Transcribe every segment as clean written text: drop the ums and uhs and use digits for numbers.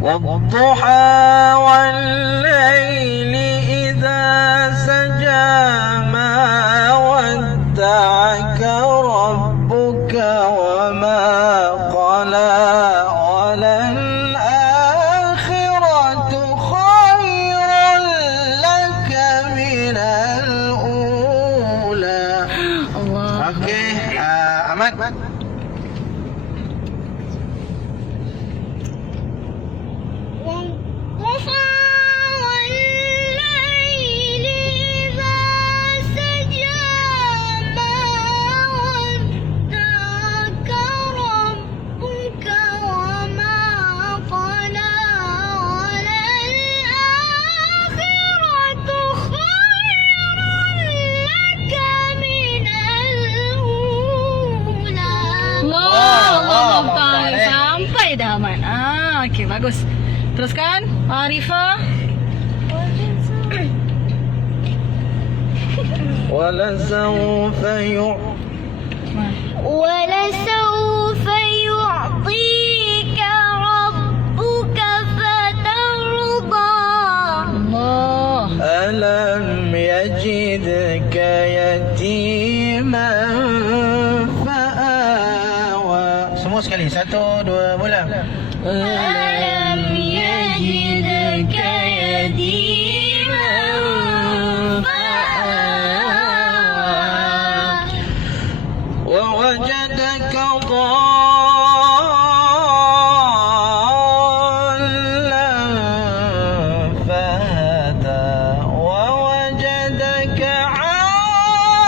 والضحى والليل إذا سجى ما ودعك ربك وما قلى وللآخرة خير لك من الأولى. Allah. Okey, Ahmad. Sampai dah Ahmad. Okey, bagus. Teruskan, Arifah. ولسوف ولسوف يعطيك ربك فترضى. Allah. ألم يجدك يتيما فآوى. Semua sekali. 1, 2, mula. ألم يجدك يتيما فآوى ووجدك ضالا فهدى ووجدك عائلا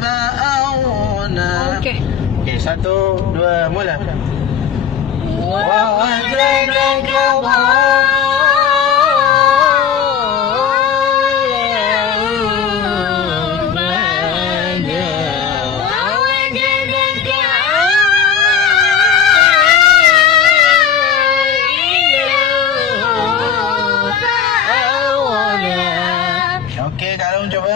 فأغنى. Okey. Okey, 1, 2, mula. ووجدك Okey, Kak Long cuba.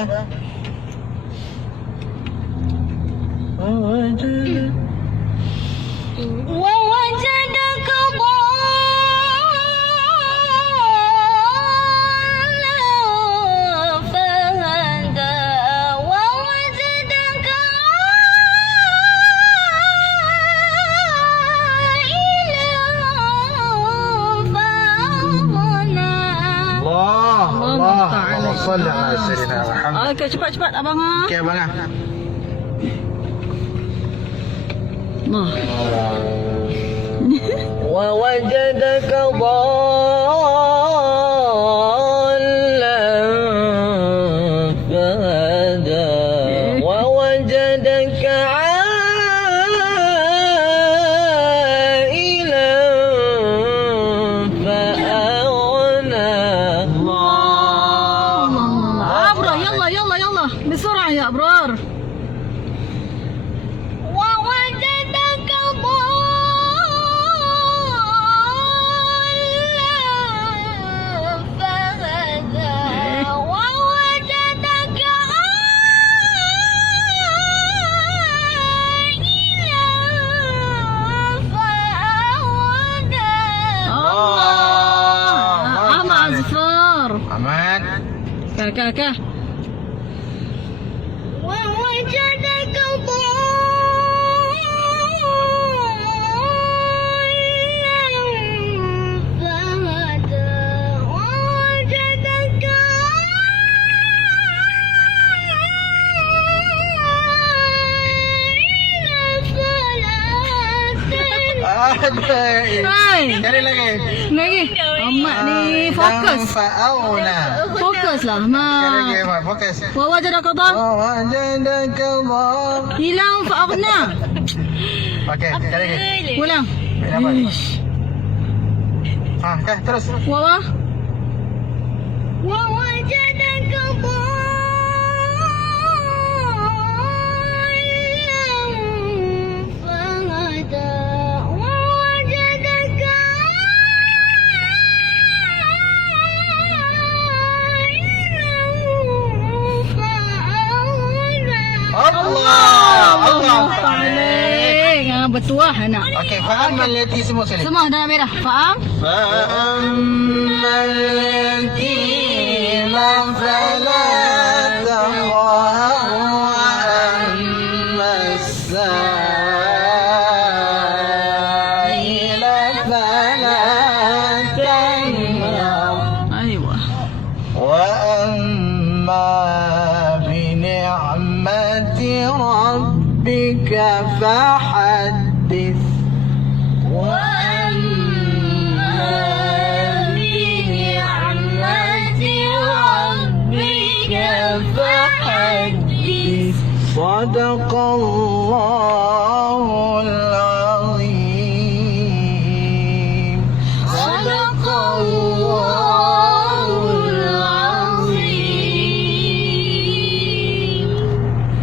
ووجدك ضالا فهدى ووجدك عائلا فأغنى. Allah, Allah, Ta'ala. Allah salli ala sayyidina Muhammad. Okey, cepat-cepat abang. Okey, abang ah. Allah. ووجدك ضالا فهدى ووجدك عائلا فأغنى. الله أبرار يلا يلا يلا بسرعة يا أبرار. ووجدك ضالا فهدى ووجدك عائلا فأغنى. أم أزفار. Ahmad. كا ووجدك ضالا فهدى ووجدك Ada. Cari lagi. Lagi. Amat ni fokus. Fa'auna. Fokus lah. Cari lagi, Ma. Ahmad. Fokus. Wawajada qadar. ووجدك ضالا. Hilang fa'aghna. Okey, cari lagi. Ulang. Dapat. Okey, terus. Wawa. ووجدك ضالا فهدى ووجدك عائلا فأغنى. Allah. Allah. Alaik. bertuah anak. Okey, faham al-yatim semua sekali. Semua dah merah. Faham? فأما اليتيم فلا تقهر وأما السائل فلا تنهر أيوة. وأما بنعمة ربك فحدث وأما بنعمة ربك فحدث صدق الله